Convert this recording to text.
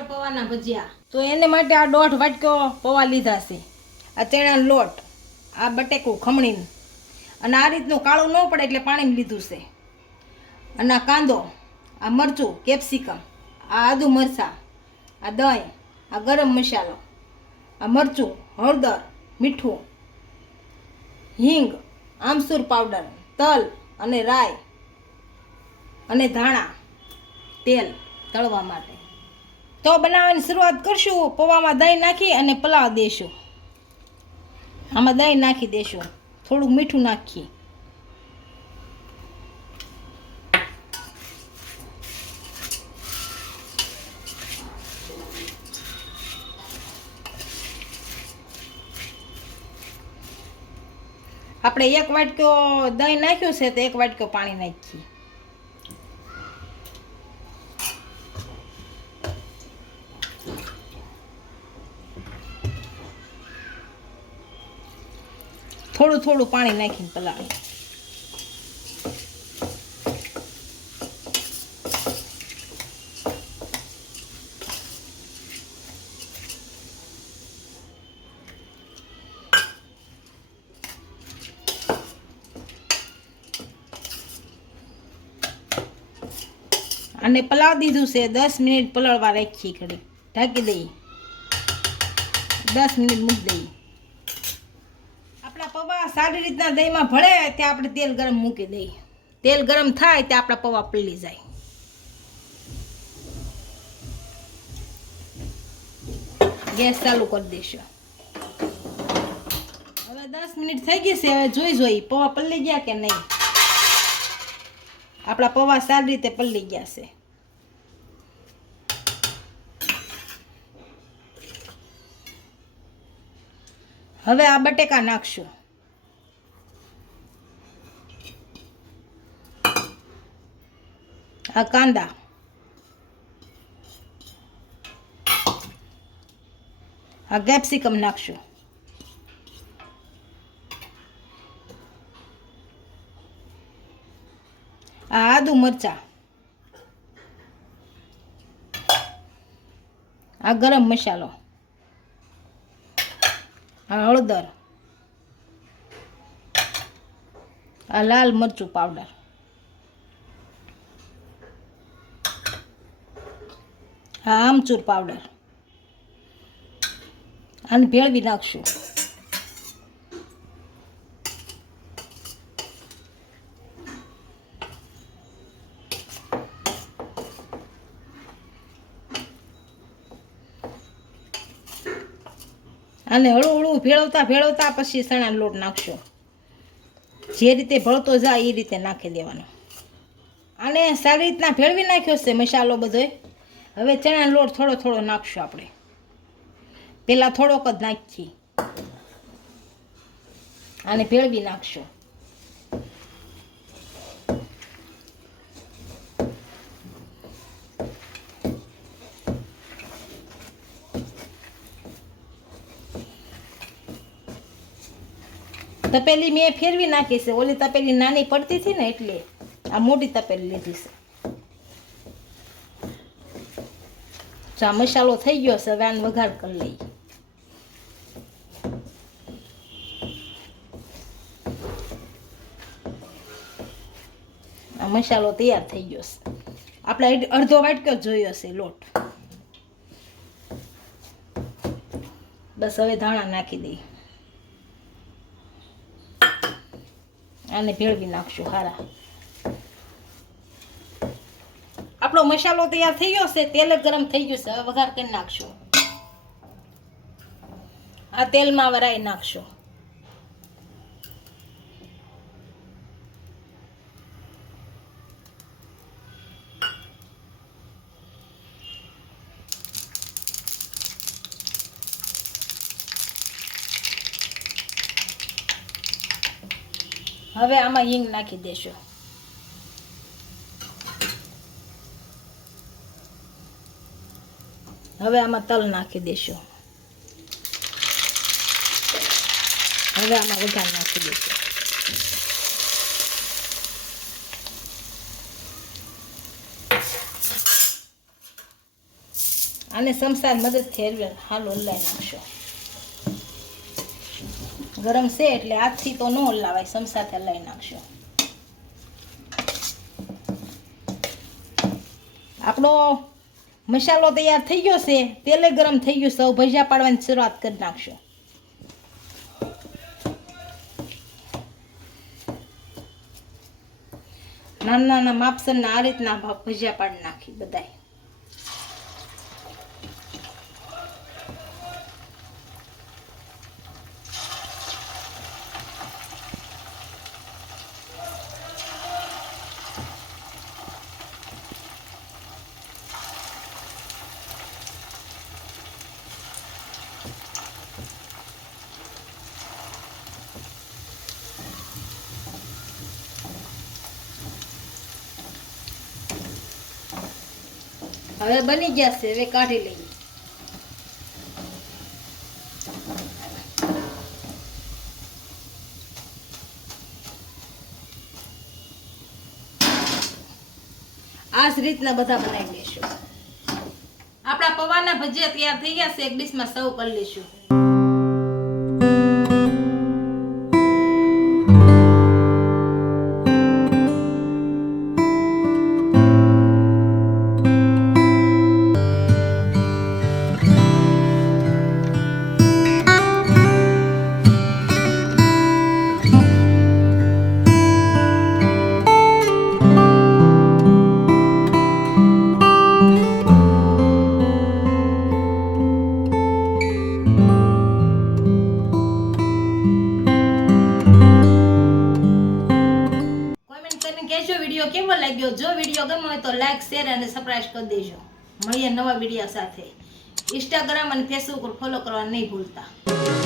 આપણે પૌવાના ભજીયા. તો એને માટે આ દોઢ વાટકો પૌવા લીધા છે. આ ચણાનો લોટ, આ બટેકું ખમણીનું. અને આ રીતનું કાળું ન પડે એટલે પાણીમાં લીધું છે. અને આ કાંદો, આ મરચું, કેપ્સિકમ, આ આદુ મરચાં, આ દહીં, આ ગરમ મસાલો, આ મરચું, હળદર, મીઠું, હિંગ, આમસૂર પાવડર, તલ અને રાઈ અને ધાણા, તેલ તળવા માટે. તો બનાવવાની શરૂઆત કરશું. પૌવામાં દહીં નાખી અને પલાવ દેશું. આમાં દહીં નાખી દેશું. થોડુંક મીઠું નાખીએ. આપણે એક વાટકો દહીં નાખ્યું છે તો એક વાટકો પાણી નાખીએ. થોડું થોડું પાણી નાખીને પલાળી. અને પલાવ દીધું છે, દસ મિનિટ પલાળવા રાખીએ ઘડી. ઢાંકી દઈએ. દસ મિનિટ મૂકી દઈએ. પૌવા સારી રીતના દહીંમાં ભળે ત્યાં આપણે તેલ ગરમ મૂકી દઈએ. તેલ ગરમ થાય ત્યાં આપણા પૌવા પલળી જાય. ગેસ ચાલુ કરી દઈશું. હવે દસ મિનિટ થઈ ગઈ છે, હવે જોઈ જોઈ, પૌવા પલળી ગયા કે નહીં? આપણા પૌવા સારી રીતે પલળી ગયા છે. હવે આ બટેકા નાખશું. આ કાંદા આ કેપ્સિકમ નાખશું આ આદુ મરચા આ ગરમ મસાલો આ હળદર આ લાલ મરચું પાવડર આ આમચૂર પાવડર. અને ભેળવી નાખશું. અને હળવું હળવું ભેળવતા ભેળવતા પછી ચણાનો લોટ નાખશો. જે રીતે ભળતો જાય એ રીતે નાખી દેવાનો. અને સારી રીતના ભેળવી નાખ્યો છે મસાલો બધોય. હવે ચણાનો લોટ થોડો થોડો નાખશું આપણે. પહેલાં થોડોક જ નાખીએ. અને ભેળવી નાખશું. તપેલી મેં ફેરવી નાખી છે. ઓલી તપેલી નાની પડતી હતી ને એટલે આ મોટી તપેલી લીધી છે. આ મસાલો થઈ ગયો છે, હવે આને વઘાર કરી લઈએ. આ મસાલો તૈયાર થઈ ગયો છે. આપણે અડધો વાટકો જોયો છે લોટ. બસ હવે ધાણા નાખી દઈએ. આને ભેળવી નાખશું, હારા. આપણો મસાલો તૈયાર થઈ ગયો છે, તેલ ગરમ થઈ ગયું છે વઘાર કરી નાખશો. આ તેલમાં વરાઈ નાખશો. હવે આમાં હિંગ નાખી દેશું. હવે આમાં તલ નાખી દેશો. હવે આમાં વઘાર નાખી દઈશું અને સમસાદ મદદથી હરવે, હાલો હલાવી નાખશો. ગરમ છે એટલે હાથથી તો ન હલાવાય સમસાથી હલાવી નાખશો. આપણો મસાલો તૈયાર થઈ ગયો છે, તેલે ગરમ થઈ ગયું સૌ ભજીયા પાડવાની શરૂઆત કરી નાખશો. નાના નાના માપસરના આ રીતના ભજીયા પાડી નાખી બધાય. હવે બની ગયા છે, હવે કાઢી લઈએ. આ જ રીતના બધા બનાવી લઈશું આપણા પૌવાના ભજીયા તૈયાર થઈ ગયા છે, એક ડીશમાં સર્વ કરી લઈશું હોય તો લાઈક શેર અને સબસ્ક્રાઈબ કરી દેજો. મળીએ નવા વીડિયો સાથે. ઇન્સ્ટાગ્રામ અને ફેસબુક પર ફોલો કરવા નહીં ભૂલતા.